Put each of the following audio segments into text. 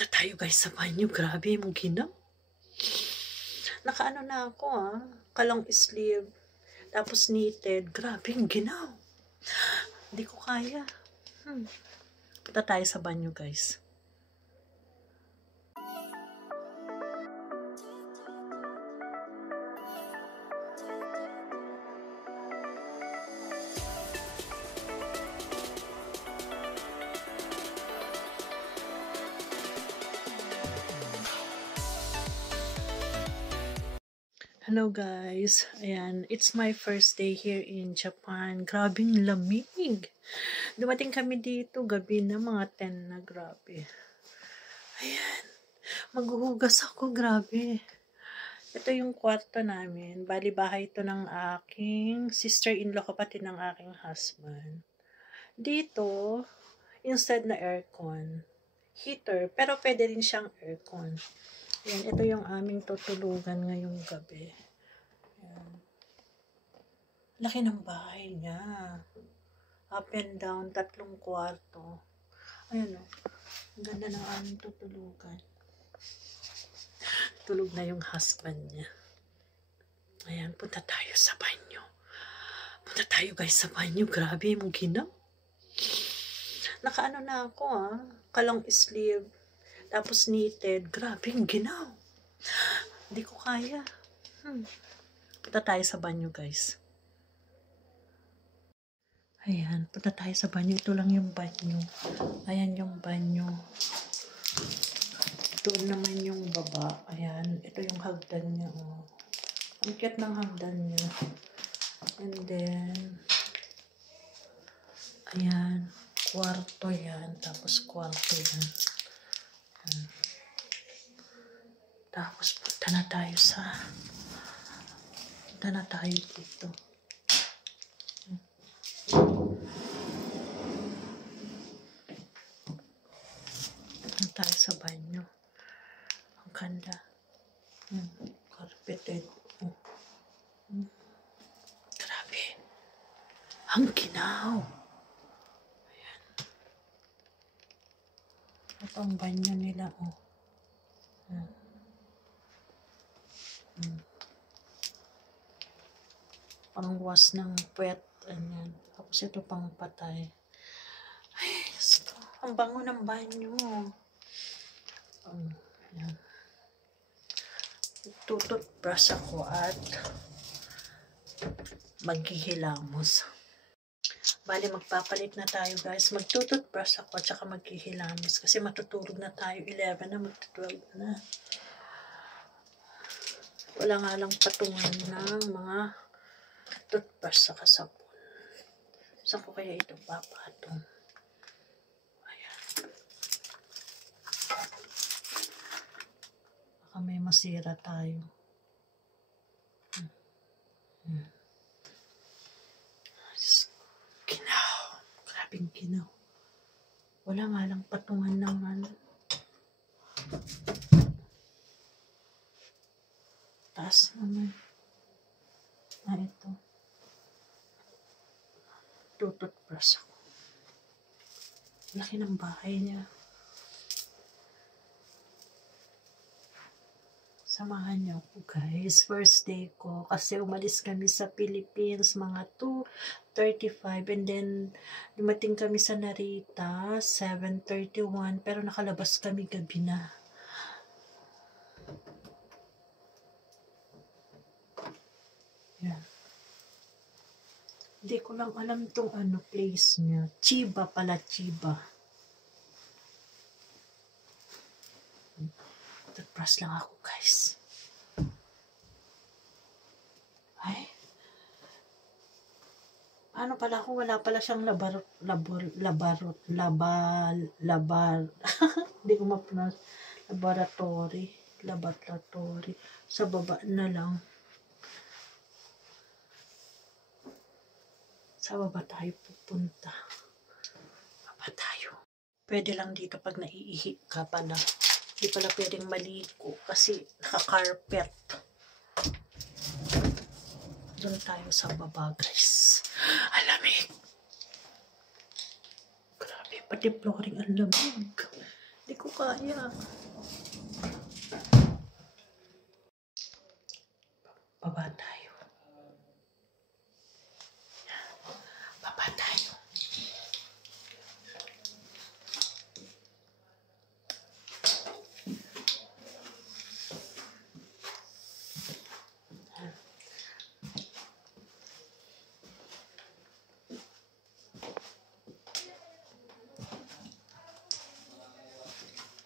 Punta tayo guys sa banyo. Grabe yung ginaw. Nakaano na ako kalong sleeve. Tapos knitted. Grabe yung ginaw. Hindi ko kaya. Punta tayo sa banyo guys. Hello guys, ayan, it's my first day here in Japan. Grabing lamig. Dumating kami dito, gabi na, mga 10 na, grabe. Ayan, maghuhugas ako, grabe. Ito yung kwarto namin. Bali, bahay ito ng aking sister-in-law, kapatid ng aking husband. Dito, instead na aircon, heater, pero pwede rin siyang aircon. Ayan, ito yung aming tutulugan ngayong gabi. Ayan. Laki ng bahay niya. Up and down, 3 kwarto. Ayan o. Ang ganda ng aming tutulugan. Tulog na yung husband niya. Ayan, punta tayo sa banyo. Punta tayo guys sa banyo. Grabe yung ginaw. Nakaano na ako kalong sleeve. Tapos knitted. Grabe yung ginaw. Hindi ko kaya. Punta tayo sa banyo guys. Ayan, punta tayo sa banyo. Ito lang yung banyo. Ayan yung banyo. Doon naman yung baba. Ayan, ito yung hagdan niya. Ang cute ng hagdan niya. And then, ayan, kwarto yan. Tapos kwarto yan. Ayan. Tapos punta na tayo dito. Punta tayo sa banyo. Ang ganda. Carpeted. Grabe. Ang ginaw. Ayan. Ito ang banyo nila. Pang wash ng puwet. Ayan. Tapos ito pang patay. Ay, ito. Ang bango ng banyo. Ayan. Tututbrush ako at maghihilamos. Bali, magpapalit na tayo guys. Magtututbrush ako at saka maghihilamos. Kasi matutulog na tayo. 11 na, magtutulog na. Wala nga lang patungan ng mga toothbrush sa sabon. Saan ko kaya ito papatong? Ayan. Baka may masira tayo. Ginaw. Grabing ginaw. Wala nga lang patungan ng taas naman. Ito. Tututbrush ako. Laki ng bahay niya. Samahan niyo ako guys. First day ko. Kasi umalis kami sa Philippines mga 2:35 and then dumating kami sa Narita 7:31 pero nakalabas kami gabi na. Yan. Hindi ko lang alam itong place niya. Chiba pala, Chiba. Toothbrush lang ako, guys. Ay. Ano pala ako? Wala pala siyang hindi ko ma-pronounce. Laboratory. Sa baba na lang. Sa baba tayo pupunta. Baba tayo. Pwede lang dito pag naiihi ka pala. Hindi pala pwedeng maligo kasi naka-carpet. Doon tayo sa baba guys. Alamig. Grabe, pati flooring ang lamig. Di ko kaya. Baba tayo. Baba tayo.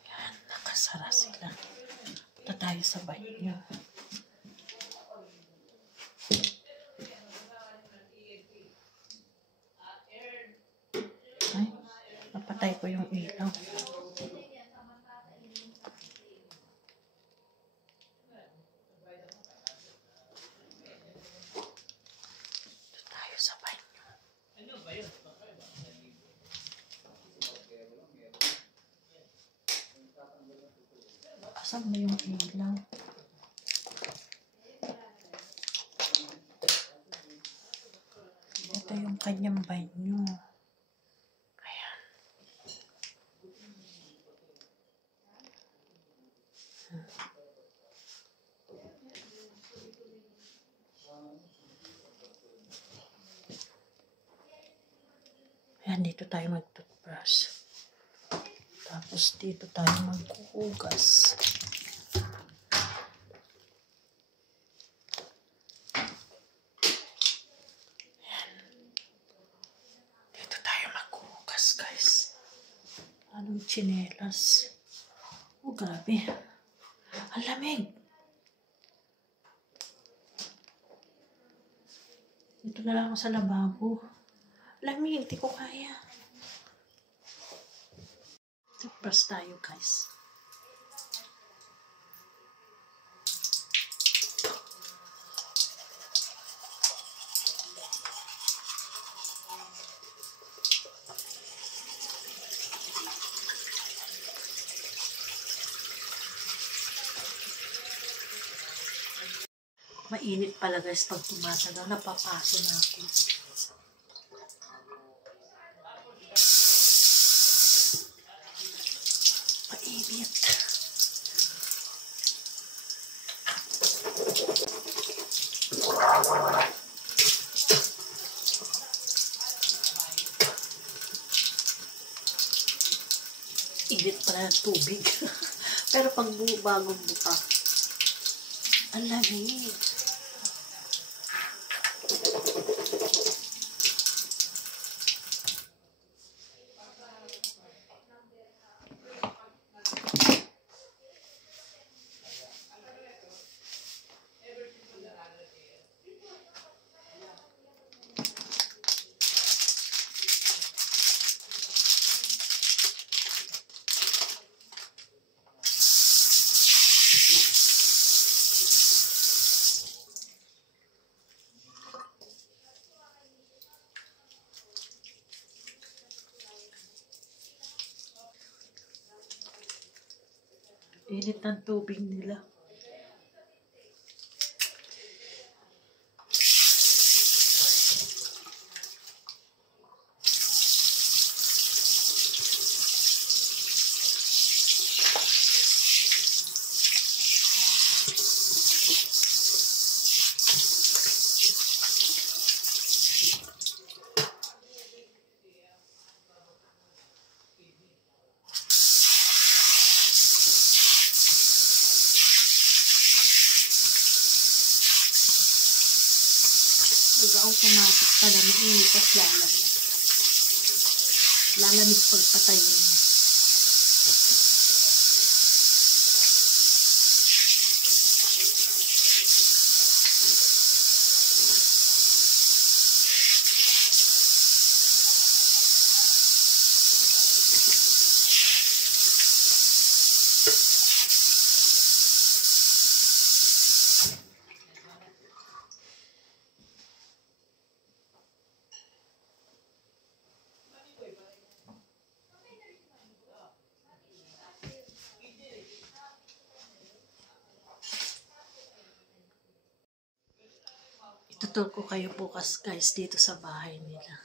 Yan, nakasara sila. Punta tayo sa banyo. Ay, napatay ko yung ilaw. Dito tayo sa banyo. Asan ba yung ilaw? Ito yung kanyang banyo. Ayan. Ayan, dito tayo mag-toothbrush. Tapos dito tayo maghuhugas. Dito tayo maghuhugas, guys. Anong tsinelas? Oh, grabe. Ang lamig. Dito na lang ako sa lababo. Lamig, di ko kaya. Toothbrush tayo, guys. Mainit pala, guys, pag tumatagal. Napapaso na ako. Mainit. Init pala ng tubig. Pero pag bagong buka, ang lamig. Init ng tubig nila. Automatic pala, mainit at lalamig. Lalamig pagpatayin mo. Itutur ko kayo bukas, guys, dito sa bahay nila.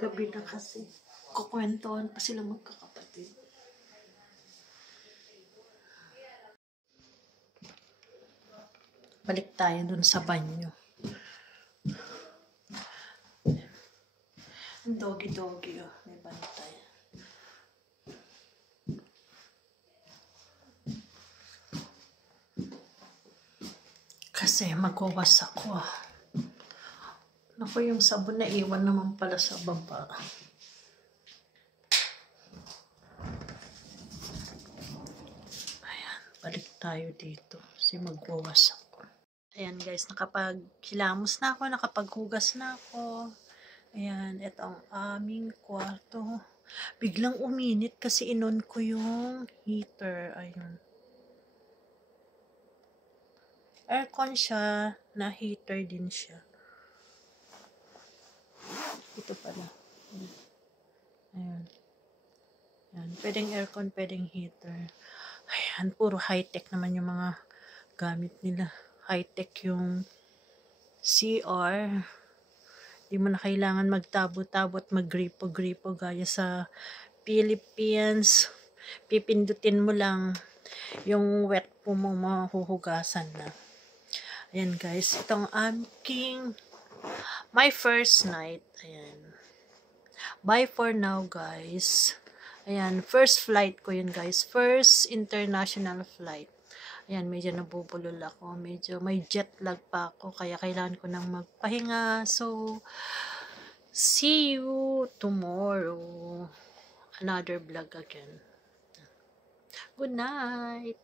Gabi na kasi. Kukwentuhan pa sila magkakapatid. balik tayo dun sa banyo. Doggy, oh. May bantay. Kasi magwawas ako. Naku, yung sabon na iwan naman pala sa baba. Ayan, balik tayo dito. Kasi magwawas ako. Ayan guys, nakapaghilamos na ako, nakapaghugas na ako. Ayan, ito ang aming kwarto. Biglang uminit kasi inon ko yung heater. Ayun. Aircon siya, na heater din siya. Ito pala. Ayan. Ayan. Pwedeng aircon, pwedeng heater. Ayan, puro high-tech naman yung mga gamit nila. High-tech yung CR. Di mo na kailangan magtabo-tabo at maggripo-gripo gaya sa Philippines. Pipindutin mo lang yung wet po mo mahuhugasan na. Ayan guys, itong aking my first night. Ayan. Bye for now guys. Ayan, first flight ko yun guys. First international flight. Ayan, medyo nabubulol ako. Medyo may jet lag pa ako. Kaya kailangan ko nang magpahinga. So, see you tomorrow. Another vlog again. Good night.